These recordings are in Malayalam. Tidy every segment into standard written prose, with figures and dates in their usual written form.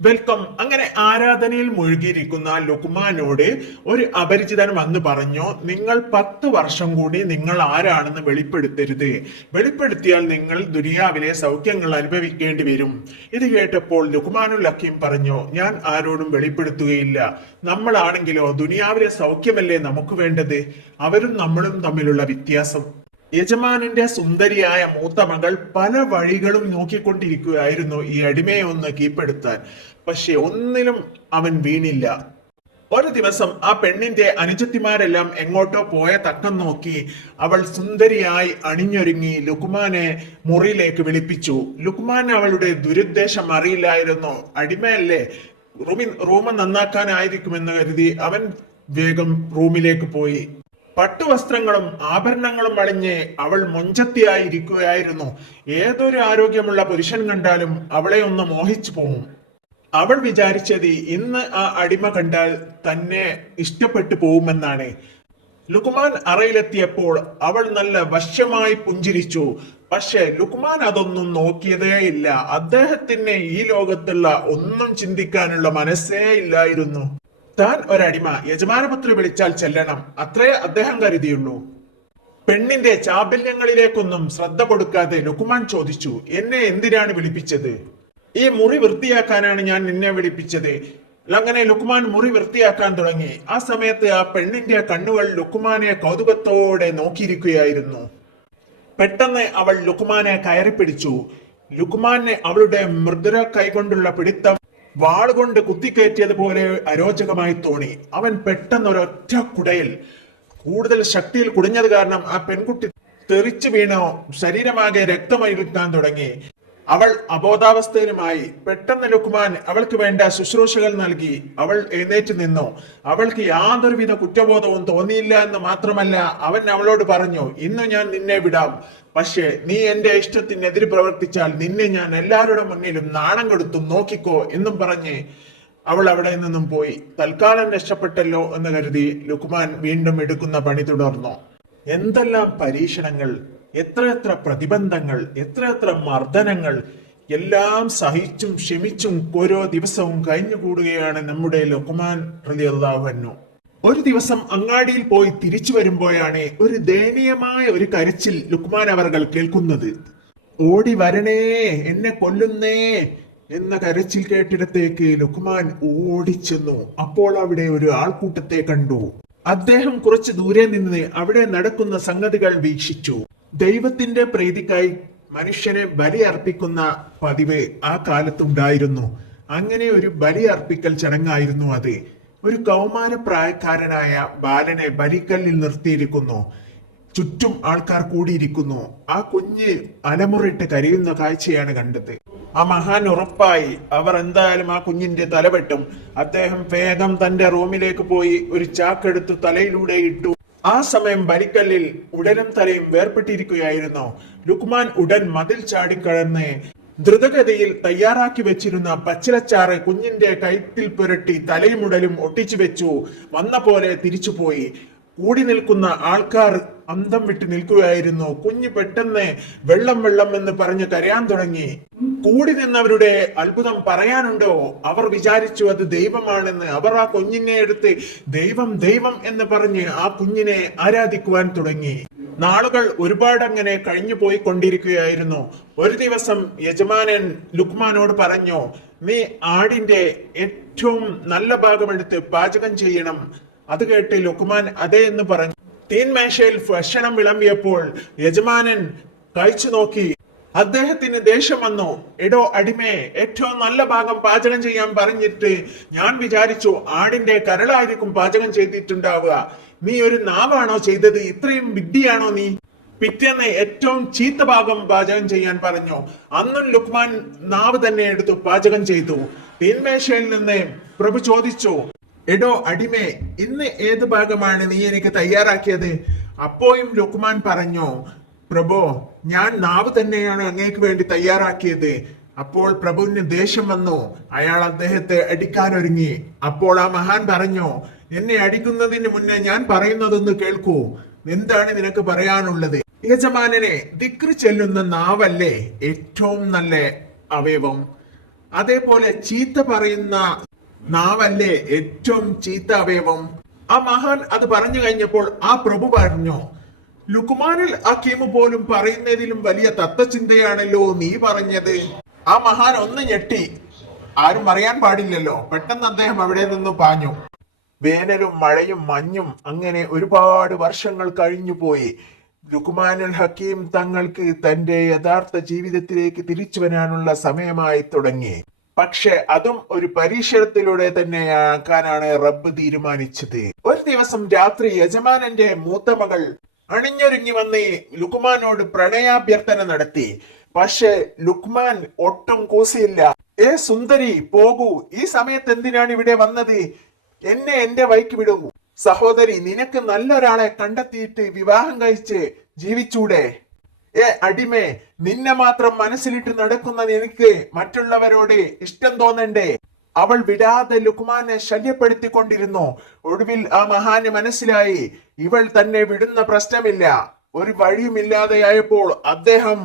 വെൽക്കം. അങ്ങനെ ആരാധനയിൽ മുഴുകിയിരിക്കുന്ന ലുക്മാനോട് ഒരു അപരിചിതൻ വന്ന് പറഞ്ഞു, നിങ്ങൾ 10 വർഷം കൂടി നിങ്ങൾ ആരാണെന്ന് വെളിപ്പെടുത്തരുത്. വെളിപ്പെടുത്തിയാൽ നിങ്ങൾ ദുനിയാവിലെ സൗഖ്യങ്ങൾ അനുഭവിക്കേണ്ടി വരും. ഇത് കേട്ടപ്പോൾ ലുക്മാനുൽ ഹക്കീം പറഞ്ഞു, ഞാൻ ആരോടും വെളിപ്പെടുത്തുകയില്ല. നമ്മളാണെങ്കിലോ ദുനിയാവിലെ സൗഖ്യമല്ലേ നമുക്ക് വേണ്ടത്. അവരും നമ്മളും തമ്മിലുള്ള വ്യത്യാസം. യജമാനന്റെ സുന്ദരിയായ മൂത്ത മകൾ പല വഴികളും നോക്കിക്കൊണ്ടിരിക്കുകയായിരുന്നു ഈ അടിമയെ ഒന്ന് കീഴ്പ്പെടുത്താൻ. പക്ഷെ ഒന്നിലും അവൻ വീണില്ല. ഒരു ദിവസം ആ പെണ്ണിന്റെ അനുജത്തിമാരെല്ലാം എങ്ങോട്ടോ പോയ തക്കം നോക്കി അവൾ സുന്ദരിയായി അണിഞ്ഞൊരുങ്ങി ലുക്മാനെ മുറിയിലേക്ക് വിളിപ്പിച്ചു. ലുക്മാൻ അവളുടെ ദുരുദ്ദേശം അറിയില്ലായിരുന്നു. അടിമയല്ലേ, റൂം നന്നാക്കാനായിരിക്കുമെന്ന് കരുതി അവൻ വേഗം റൂമിലേക്ക് പോയി. പട്ടുവസ്ത്രങ്ങളും ആഭരണങ്ങളും അണിഞ്ഞ് അവൾ മൊഞ്ചത്തിയായിരിക്കുകയായിരുന്നു. ഏതൊരു ആരോഗ്യമുള്ള പുരുഷൻ കണ്ടാലും അവളെ ഒന്ന് മോഹിച്ചു പോവും. അവൾ വിചാരിച്ചത് ഇന്ന് ആ അടിമ കണ്ടാൽ തന്നെ ഇഷ്ടപ്പെട്ടു പോവുമെന്നാണ്. ലുക്മാൻ അറയിലെത്തിയപ്പോൾ അവൾ നല്ല വശ്യമായി പുഞ്ചിരിച്ചു. പക്ഷെ ലുക്മാൻ അതൊന്നും നോക്കിയതേയില്ല. അദ്ദേഹത്തിന് ഈ ലോകത്തുള്ള ഒന്നും ചിന്തിക്കാനുള്ള മനസ്സേ ഇല്ലായിരുന്നു. താൻ ഒരടിമ, യജമാനപുത്രി വിളിച്ചാൽ ചെല്ലണം, അത്രേ അദ്ദേഹം കരുതിയുള്ളൂ. പെണ്ണിന്റെ ചാബല്യങ്ങളിലേക്കൊന്നും ശ്രദ്ധ കൊടുക്കാതെ ലുക്മാൻ ചോദിച്ചു, എന്നെ എന്തിനാണ് വിളിപ്പിച്ചത്? ഈ മുറി വൃത്തിയാക്കാനാണ് ഞാൻ നിന്നെ വിളിപ്പിച്ചത്. അങ്ങനെ ലുക്മാൻ മുറി വൃത്തിയാക്കാൻ തുടങ്ങി. ആ സമയത്ത് ആ പെണ്ണിന്റെ കണ്ണുകൾ ലുക്മാനെ കൗതുകത്തോടെ നോക്കിയിരിക്കുകയായിരുന്നു. പെട്ടെന്ന് അവൾ ലുക്മാനെ കയറി പിടിച്ചു. ലുക്മാനെ അവളുടെ മൃദുല കൈകൊണ്ടുള്ള പിടിത്തം വാളുകൊണ്ട് കുത്തിക്കയറ്റിയതുപോലെ അരോചകമായി തോന്നി. അവൻ പെട്ടെന്ന് ഒരൊറ്റ കുടയിൽ കൂടുതൽ ശക്തിയിൽ കുടിഞ്ഞത് കാരണം ആ പെൺകുട്ടി തെറിച്ചു വീണോ ശരീരമാകെ രക്തമൊഴുകാൻ തുടങ്ങി. അവൾ അബോധാവസ്ഥയിലുമായി. പെട്ടെന്ന് ലുക്മാൻ അവൾക്ക് വേണ്ട ശുശ്രൂഷകൾ നൽകി. അവൾ എഴുന്നേറ്റ് നിന്നു. അവൾക്ക് യാതൊരുവിധ കുറ്റബോധവും തോന്നിയില്ല എന്ന് മാത്രമല്ല, അവൻ അവളോട് പറഞ്ഞു, ഇന്ന് ഞാൻ നിന്നെ വിടാം. പക്ഷേ നീ എന്റെ ഇഷ്ടത്തിനെതിരെ പ്രവർത്തിച്ചാൽ നിന്നെ ഞാൻ എല്ലാവരുടെ മുന്നിലും നാണം കെടുത്തും, നോക്കിക്കോ എന്നും പറഞ്ഞ് അവൾ അവിടെ നിന്നും പോയി. തൽക്കാലം രക്ഷപ്പെട്ടല്ലോ എന്ന് കരുതി ലുക്മാൻ വീണ്ടും എടുക്കുന്ന പണി തുടർന്നു. എന്തെല്ലാം പരീക്ഷണങ്ങൾ, എത്രയെത്ര പ്രതിബന്ധങ്ങൾ, എത്രയെത്ര മർദ്ദനങ്ങൾ, എല്ലാം സഹിച്ചും ക്ഷമിച്ചും ഓരോ ദിവസവും കഴിഞ്ഞുകൂടുകയാണ് നമ്മുടെ ലുക്മാൻ റളിയല്ലാഹു അൻഹു. ഒരു ദിവസം അങ്ങാടിയിൽ പോയി തിരിച്ചു വരുമ്പോഴാണ് ഒരു ദയനീയമായ ഒരു കരച്ചിൽ ലുക്മാൻ അവർകൾ കേൾക്കുന്നത്. ഓടി വരണേ, എന്നെ കൊല്ലുന്നേ എന്ന കരച്ചിൽ കേട്ടിടത്തേക്ക് ലുക്മാൻ ഓടിച്ചെന്നു. അപ്പോൾ അവിടെ ഒരു ആൾക്കൂട്ടത്തെ കണ്ടു. അദ്ദേഹം കുറച്ച് ദൂരെ നിന്ന് അവിടെ നടക്കുന്ന സംഗതികൾ വീക്ഷിച്ചു. ദൈവത്തിന്റെ പ്രീതിക്കായി മനുഷ്യനെ ബലി അർപ്പിക്കുന്ന പതിവ് ആ കാലത്തുണ്ടായിരുന്നു. അങ്ങനെ ഒരു ബലി അർപ്പിക്കൽ ചടങ്ങായിരുന്നു അത്. ഒരു കൗമാരപ്രായക്കാരനായ ബാലനെ ബലിക്കല്ലിൽ നിർത്തിയിരിക്കുന്നു. ചുറ്റും ആൾക്കാർ കൂടിയിരിക്കുന്നു. ആ കുഞ്ഞ് അലമുറിട്ട് കരയുന്ന കാഴ്ചയാണ് കണ്ടത്. ആ മഹാൻ ഉറപ്പായി അവർ എന്തായാലും ആ കുഞ്ഞിന്റെ തലവെട്ടും. അദ്ദേഹം വേഗം തന്റെ റൂമിലേക്ക് പോയി ഒരു ചാക്കെടുത്ത് തലയിലൂടെ ഇട്ടു. ആ സമയം ബലിക്കല്ലിൽ ഉടലും തലയും വേർപെട്ടിരിക്കുകയായിരുന്നു. ലുക്മാൻ ഉടൻ മതിൽ ചാടിക്കടന്ന് ദ്രുതഗതിയിൽ തയ്യാറാക്കി വെച്ചിരുന്ന പച്ചിലച്ചാറ് കുഞ്ഞിന്റെ കൈത്തിൽ പുരട്ടി തലയും ഉടലും ഒട്ടിച്ചു വെച്ചു. വന്ന പോലെ തിരിച്ചുപോയി. കൂടി നിൽക്കുന്ന ആൾക്കാർ അന്തം വിട്ട് നിൽക്കുകയായിരുന്നു. കുഞ്ഞ് പെട്ടെന്ന് വെള്ളം വെള്ളം എന്ന് പറഞ്ഞ് കരയാൻ തുടങ്ങി. കൂടി നിന്നവരുടെ അത്ഭുതം പറയാനുണ്ടോ? അവർ വിചാരിച്ചു അത് ദൈവമാണെന്ന്. അവർ ആ കുഞ്ഞിനെ എടുത്ത് ദൈവം ദൈവം എന്ന് പറഞ്ഞ് ആ കുഞ്ഞിനെ ആരാധിക്കുവാൻ തുടങ്ങി. നാളുകൾ ഒരുപാട് അങ്ങനെ കഴിഞ്ഞു പോയി കൊണ്ടിരിക്കുകയായിരുന്നു. ഒരു ദിവസം യജമാനൻ ലുക്മാനോട് പറഞ്ഞു, നീ ആടിന്റെ ഏറ്റവും നല്ല ഭാഗമെടുത്ത് പാചകം ചെയ്യണം. അത് കേട്ട് ലുക്മാൻ അതെ എന്ന് പറഞ്ഞു. തീൻമേശയിൽ ഭക്ഷണം വിളമ്പിയപ്പോൾ യജമാനൻ കഴിച്ചു നോക്കി. അദ്ദേഹത്തിന് ദേഷ്യം വന്നു. എടോ അടിമേ, ഏറ്റവും നല്ല ഭാഗം പാചകം ചെയ്യാൻ പറഞ്ഞിട്ട് ഞാൻ വിചാരിച്ചു ആടിന്റെ കരളായിരിക്കും പാചകം ചെയ്തിട്ടുണ്ടാവുക. നീ ഒരു നാവാണോ ചെയ്തത്? ഇത്രയും വിഡ്ഢിയാണോ നീ? പിറ്റേന്ന് ഏറ്റവും ചീത്ത ഭാഗം പാചകം ചെയ്യാൻ പറഞ്ഞു. അന്നും ലുക്മാൻ നാവ് തന്നെ എടുത്തു പാചകം ചെയ്തു. തീൻമേശയിൽ നിന്ന് പ്രഭു ചോദിച്ചു, എടോ അടിമേ, ഇന്ന് ഏത് ഭാഗമാണ് നീ എനിക്ക് തയ്യാറാക്കിയത്? അപ്പോഴും ലുക്മാൻ പറഞ്ഞു, പ്രഭു, ഞാൻ നാവ് തന്നെയാണ് അങ്ങേക്ക് വേണ്ടി തയ്യാറാക്കിയത്. അപ്പോൾ പ്രഭുവിന് ദേഷ്യം വന്നു. അയാൾ അദ്ദേഹത്തെ അടിക്കാനൊരുങ്ങി. അപ്പോൾ ആ മഹാൻ പറഞ്ഞു, എന്നെ അടിക്കുന്നതിന് മുന്നേ ഞാൻ പറയുന്നതൊന്ന് കേൾക്കൂ. എന്താണ് നിനക്ക് പറയാനുള്ളത്? യജമാനനെ ദിക്ർ ചെല്ലുന്ന നാവല്ലേ ഏറ്റവും നല്ല അവയവം? അതേപോലെ ചീത്ത പറയുന്ന നാവല്ലേ ഏറ്റവും ചീത്ത അവയവം. ആ മഹാൻ അത് പറഞ്ഞു കഴിഞ്ഞപ്പോൾ ആ പ്രഭു പറഞ്ഞു, ലുക്മാനുൽ ഹക്കീം പോലും പറയുന്നതിലും വലിയ തത്വചിന്തയാണല്ലോ നീ പറഞ്ഞത്. ആ മഹാൻ ഒന്ന് ഞെട്ടി. ആരും അറിയാൻ പാടില്ലല്ലോ. പെട്ടെന്ന് അദ്ദേഹം അവിടെ നിന്ന് പാഞ്ഞു. വേനലും മഴയും മഞ്ഞും അങ്ങനെ ഒരുപാട് വർഷങ്ങൾ കഴിഞ്ഞു പോയി. ലുക്മാനുൽ ഹക്കീം തങ്ങൾക്ക് തന്റെ യഥാർത്ഥ ജീവിതത്തിലേക്ക് തിരിച്ചു വരാനുള്ള സമയമായി തുടങ്ങി. പക്ഷെ അതും ഒരു പരീക്ഷണത്തിലൂടെ തന്നെയാക്കാനാണ് റബ്ബ് തീരുമാനിച്ചത്. ഒരു ദിവസം രാത്രി യജമാനന്റെ മൂത്ത മകൾ അണിഞ്ഞൊരുങ്ങി വന്ന് ലുക്മാനോട് പ്രണയാഭ്യർത്ഥന നടത്തി. പക്ഷെ ലുക്മാൻ ഒട്ടും കൂസിയില്ല. സുന്ദരി, പോകൂ, ഈ സമയത്ത് എന്തിനാണ് ഇവിടെ വന്നത്? എന്നെ എന്റെ വഴിക്ക് വിടൂ. സഹോദരി, നിനക്ക് നല്ലൊരാളെ കണ്ടെത്തിയിട്ട് വിവാഹം കഴിച്ച് ജീവിച്ചൂടെ? അടിമേ, നിന്നെ മാത്രം മനസ്സിലിട്ട് നടക്കുന്ന നിനക്ക് മറ്റുള്ളവരോട് ഇഷ്ടം തോന്നണ്ടേ? അവൾ വിടാതെ ലുക്മാനെ ശല്യപ്പെടുത്തിക്കൊണ്ടിരുന്നു. ഒടുവിൽ ആ മഹാന് മനസ്സിലായി, ഇവൾ തന്നെ വിടുന്ന പ്രശ്നമില്ല. ഒരു വഴിയുമില്ലാതെയായപ്പോൾ അദ്ദേഹം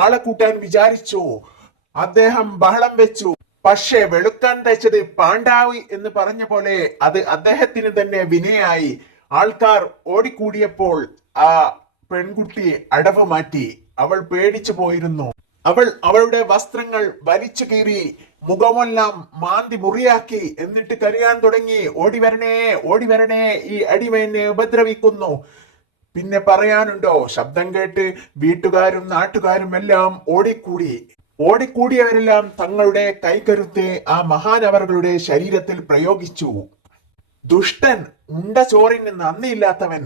ആളെ കൂട്ടാൻ വിചാരിച്ചു. അദ്ദേഹം ബഹളം വെച്ചു. പക്ഷേ വെളുക്കാൻ തയ്ച്ചത് പാണ്ഡാവി എന്ന് പറഞ്ഞ പോലെ അത് അദ്ദേഹത്തിന് തന്നെ വിനയായി. ആൾക്കാർ ഓടിക്കൂടിയപ്പോൾ ആ പെൺകുട്ടി അടവ് മാറ്റി. അവൾ പേടിച്ചു പോയിരുന്നു. അവൾ അവളുടെ വസ്ത്രങ്ങൾ വലിച്ചു കീറി, മുഖമെല്ലാം മാന്തി മുറിയാക്കി. എന്നിട്ട് കരയാൻ തുടങ്ങി, ഓടിവരണേ, ഓടിവരണേ, ഈ അടിമ എന്നെ ഉപദ്രവിക്കുന്നു. പിന്നെ പറയാനുണ്ടോ? ശബ്ദം കേട്ട് വീട്ടുകാരും നാട്ടുകാരും എല്ലാം ഓടിക്കൂടിയവരെല്ലാം തങ്ങളുടെ കൈകരുത്തെ ആ മഹാനവറുകളുടെ ശരീരത്തിൽ പ്രയോഗിച്ചു. ദുഷ്ടൻ, ഉണ്ട ചോറിന് നന്ദിയില്ലാത്തവൻ,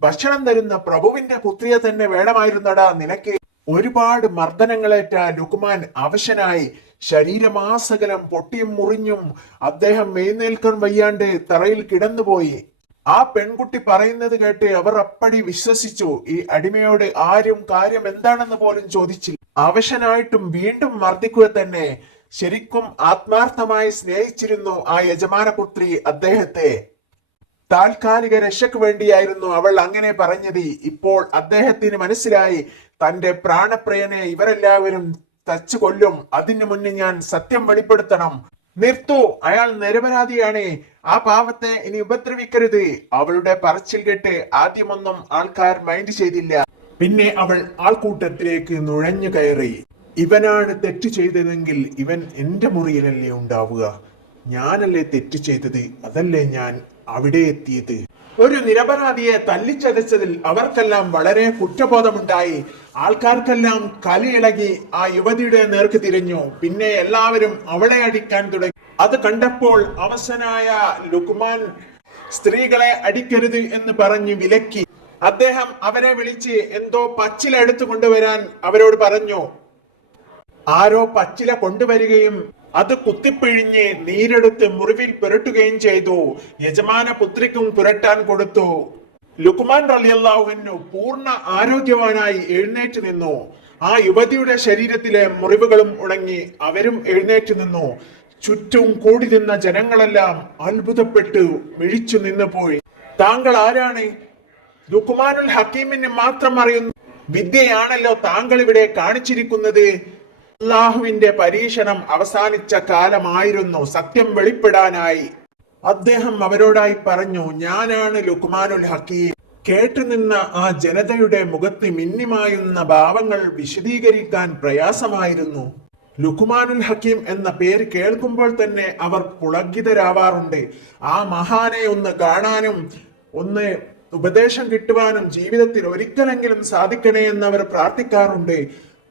ഭക്ഷണം തരുന്ന പ്രഭുവിന്റെ പുത്രിയെ തന്നെ വേണമായിരുന്നടാ നിനക്ക്. ഒരുപാട് മർദ്ദനങ്ങളേറ്റ ലുക്മാൻ അവശനായി. ശരീരമാസകലം പൊട്ടിയും മുറിഞ്ഞും അദ്ദേഹം എഴുന്നേൽക്കാൻ വയ്യാണ്ട് തറയിൽ കിടന്നുപോയി. ആ പെൺകുട്ടി പറയുന്നത് കേട്ട് അവർ അപ്പടി വിശ്വസിച്ചു. ഈ അടിമയോട് ആരും കാര്യം എന്താണെന്ന് പോലും ചോദിച്ചില്ല. അവശനായിട്ടും വീണ്ടും മർദ്ദിക്കുക തന്നെ. ശരിക്കും ആത്മാർത്ഥമായി സ്നേഹിച്ചിരുന്നു ആ യജമാനപുത്രി അദ്ദേഹത്തെ. താൽക്കാലിക രക്ഷയ്ക്ക് വേണ്ടിയായിരുന്നു അവൾ അങ്ങനെ പറഞ്ഞത്. ഇപ്പോൾ അദ്ദേഹത്തിന് മനസ്സിലായി, തന്റെ പ്രാണപ്രിയനെ ഇവരെല്ലാവരും തച്ചു കൊല്ലും. അതിനു മുന്നേ ഞാൻ സത്യം വെളിപ്പെടുത്തണം. നിർത്തൂ, അയാൾ നിരപരാധിയാണ്. ആ പാവത്തെ ഇനി ഉപദ്രവിക്കരുത്. അവളുടെ പറച്ചിൽ കേട്ട് ആദ്യമൊന്നും ആൾക്കാർ മൈൻഡ് ചെയ്തില്ല. പിന്നെ അവൾ ആൾക്കൂട്ടത്തിലേക്ക് നുഴഞ്ഞു കയറി. ഇവനാണ് തെറ്റ് ചെയ്തതെങ്കിൽ ഇവൻ എന്റെ മുറിയിലല്ലേ ഉണ്ടാവുക? ഞാനല്ലേ തെറ്റ് ചെയ്തത്? അതല്ലേ ഞാൻ അവിടെ എത്തിയത്? ഒരു നിരപരാധിയെ തല്ലിച്ചതച്ചതിൽ അവർക്കെല്ലാം വളരെ കുറ്റബോധമുണ്ടായി. ആൾക്കാർക്കെല്ലാം കലിയിളകി ആ യുവതിയുടെ നേർക്ക് തിരിഞ്ഞു. പിന്നെ എല്ലാവരും അവളെ അടിക്കാൻ തുടങ്ങി. അത് കണ്ടപ്പോൾ അവശനായ ലുക്മാൻ സ്ത്രീകളെ അടിക്കരുത് എന്ന് പറഞ്ഞ് വിലക്കി. അദ്ദേഹം അവരെ വിളിച്ച് എന്തോ പച്ചില എടുത്തു കൊണ്ടുവരാൻ അവരോട് പറഞ്ഞു. ആരോ പച്ചില കൊണ്ടുവരികയും അത് കുത്തിപ്പിഴിഞ്ഞ് നീരെടുത്ത് മുറിവിൽ പുരട്ടുകയും ചെയ്തു. യജമാന പുത്രിക്കും പുരട്ടാൻ കൊടുത്തു. ലുക്മാൻ റളിയല്ലാഹു അൻഹു പൂർണ്ണ ആരോഗ്യവാനായി എഴുന്നേറ്റ് നിന്നു. ആ യുവതിയുടെ ശരീരത്തിലെ മുറിവുകളും ഉണങ്ങി. അവരും എഴുന്നേറ്റ് നിന്നു. ചുറ്റും കൂടി നിന്ന ജനങ്ങളെല്ലാം അത്ഭുതപ്പെട്ടു മിഴിച്ചു നിന്നു പോയി. താങ്കൾ ആരാണ്? ലുക്മാനുൽ ഹക്കീമിന് മാത്രം അറിയുന്ന വിദ്യയാണല്ലോ താങ്കൾ ഇവിടെ കാണിച്ചിരിക്കുന്നത്. അല്ലാഹുവിന്റെ പരീക്ഷണം അവസാനിച്ച കാലമായിരുന്നു. സത്യം വെളിപ്പെടാനായി. അദ്ദേഹം അവരോടായി പറഞ്ഞു, ഞാനാണ് ലുക്മാനുൽ ഹക്കീം. കേട്ടുനിന്ന ആ ജനതയുടെ മുഖത്ത് മിന്നിമായുന്ന ഭാവങ്ങൾ വിശദീകരിക്കാൻ പ്രയാസമായിരുന്നു. ലുക്മാനുൽ ഹക്കീം എന്ന പേര് കേൾക്കുമ്പോൾ തന്നെ അവർ പുളകിതരാവാറുണ്ട്. ആ മഹാനെ ഒന്ന് കാണാനും ഒന്ന് ഉപദേശം കിട്ടുവാനും ജീവിതത്തിൽ ഒരിക്കലെങ്കിലും സാധിക്കണേ എന്നവർ പ്രാർത്ഥിക്കാറുണ്ട്.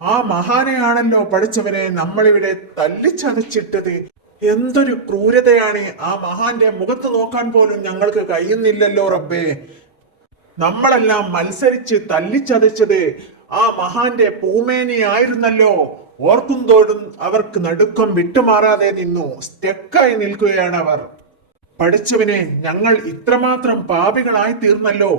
ആ മഹാനെയാണല്ലോ പഠിച്ചവനെ നമ്മളിവിടെ തല്ലിച്ചതച്ചിട്ടത്. എന്തൊരു ക്രൂരതയാണ്! ആ മഹാന്റെ മുഖത്ത് നോക്കാൻ പോലും ഞങ്ങൾക്ക് കഴിയുന്നില്ലല്ലോ റബ്ബേ. നമ്മളെല്ലാം മത്സരിച്ച് തല്ലിച്ചതച്ചത് ആ മഹാന്റെ പൂമേനിയായിരുന്നല്ലോ. ഓർക്കുന്തോടും അവർക്ക് നടുക്കം വിട്ടുമാറാതെ നിന്നു. സ്റ്റെക്കായി നിൽക്കുകയാണ് അവർ. പഠിച്ചവനെ, ഞങ്ങൾ ഇത്രമാത്രം പാപികളായി തീർന്നല്ലോ.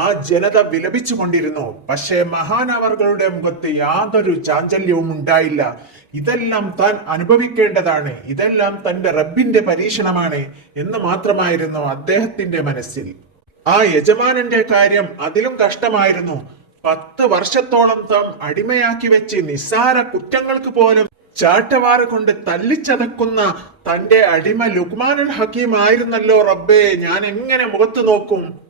ആ ജനത വിലപിച്ചു കൊണ്ടിരുന്നു. പക്ഷേ മഹാനവറുകളുടെ മുഖത്ത് യാതൊരു ചാഞ്ചല്യവും ഉണ്ടായില്ല. ഇതെല്ലാം താൻ അനുഭവിക്കേണ്ടതാണ്, ഇതെല്ലാം തന്റെ റബ്ബിന്റെ പരീക്ഷണമാണ് എന്ന് മാത്രമായിരുന്നു അദ്ദേഹത്തിന്റെ മനസ്സിൽ. ആ യജമാനന്റെ കാര്യം അതിലും കഷ്ടമായിരുന്നു. 10 വർഷത്തോളം താൻ അടിമയാക്കി വെച്ച് നിസ്സാര കുറ്റങ്ങൾക്ക് പോലും ചാട്ടവാറ് കൊണ്ട് തല്ലിച്ചതക്കുന്ന തന്റെ അടിമ ലുക്മാനുൽ ഹക്കീം ആയിരുന്നല്ലോ റബ്ബേ, ഞാൻ എങ്ങനെ മുഖത്ത് നോക്കും?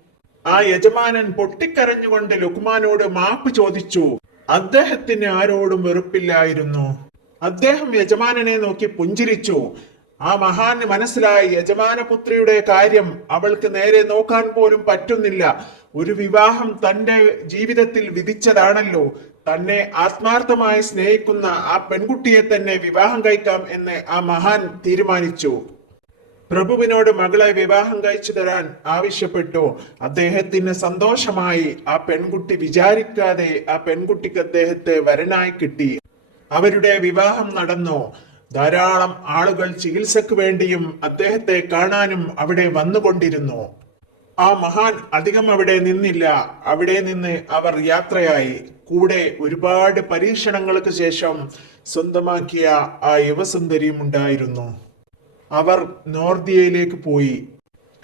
ആ യജമാനൻ പൊട്ടിക്കരഞ്ഞുകൊണ്ട് ലുക്മാനോട് മാപ്പ് ചോദിച്ചു. അദ്ദേഹത്തിന് ആരോടും വെറുപ്പില്ലായിരുന്നു. അദ്ദേഹം യജമാനനെ നോക്കി പുഞ്ചിരിച്ചു. ആ മഹാന് മനസ്സിലായി യജമാനപുത്രിയുടെ കാര്യം അവൾക്ക് നേരെ നോക്കാൻ പോലും പറ്റുന്നില്ല. ഒരു വിവാഹം തന്റെ ജീവിതത്തിൽ വിധിച്ചതാണല്ലോ. തന്നെ ആത്മാർത്ഥമായി സ്നേഹിക്കുന്ന ആ പെൺകുട്ടിയെ തന്നെ വിവാഹം കഴിക്കാം എന്ന് ആ മഹാൻ തീരുമാനിച്ചു. പ്രഭുവിനോട് മകളെ വിവാഹം കഴിച്ചു തരാൻ ആവശ്യപ്പെട്ടു. അദ്ദേഹത്തിന് സന്തോഷമായി. ആ പെൺകുട്ടി വിചാരിക്കാതെ ആ പെൺകുട്ടിക്ക് അദ്ദേഹത്തെ വരനായി കിട്ടി. അവരുടെ വിവാഹം നടന്നു. ധാരാളം ആളുകൾ ചികിത്സക്ക് വേണ്ടിയും അദ്ദേഹത്തെ കാണാനും അവിടെ വന്നുകൊണ്ടിരുന്നു. ആ മഹാൻ അധികം അവിടെ നിന്നില്ല. അവിടെ നിന്ന് അവർ യാത്രയായി. കൂടെ ഒരുപാട് പരീക്ഷണങ്ങൾക്ക് ശേഷം സ്വന്തമാക്കിയ ആ യുവസുന്ദരിയും ഉണ്ടായിരുന്നു. അവർ നോർദിയയിലേക്ക് പോയി.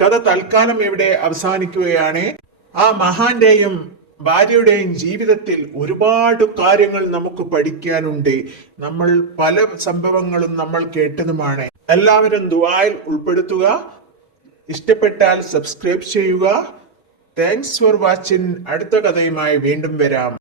കഥ തൽക്കാലം ഇവിടെ അവസാനിക്കുകയാണ്. ആ മഹാന്റെയും ഭാര്യയുടെയും ജീവിതത്തിൽ ഒരുപാട് കാര്യങ്ങൾ നമുക്ക് പഠിക്കാനുണ്ട്. നമ്മൾ പല സംഭവങ്ങളും നമ്മൾ കേട്ടതുമാണ്. എല്ലാവരും ദുആയിൽ ഉൾപ്പെടുത്തുക. ഇഷ്ടപ്പെട്ടാൽ സബ്സ്ക്രൈബ് ചെയ്യുക. Thanks for watching. അടുത്ത കഥയുമായി വീണ്ടും വരാം.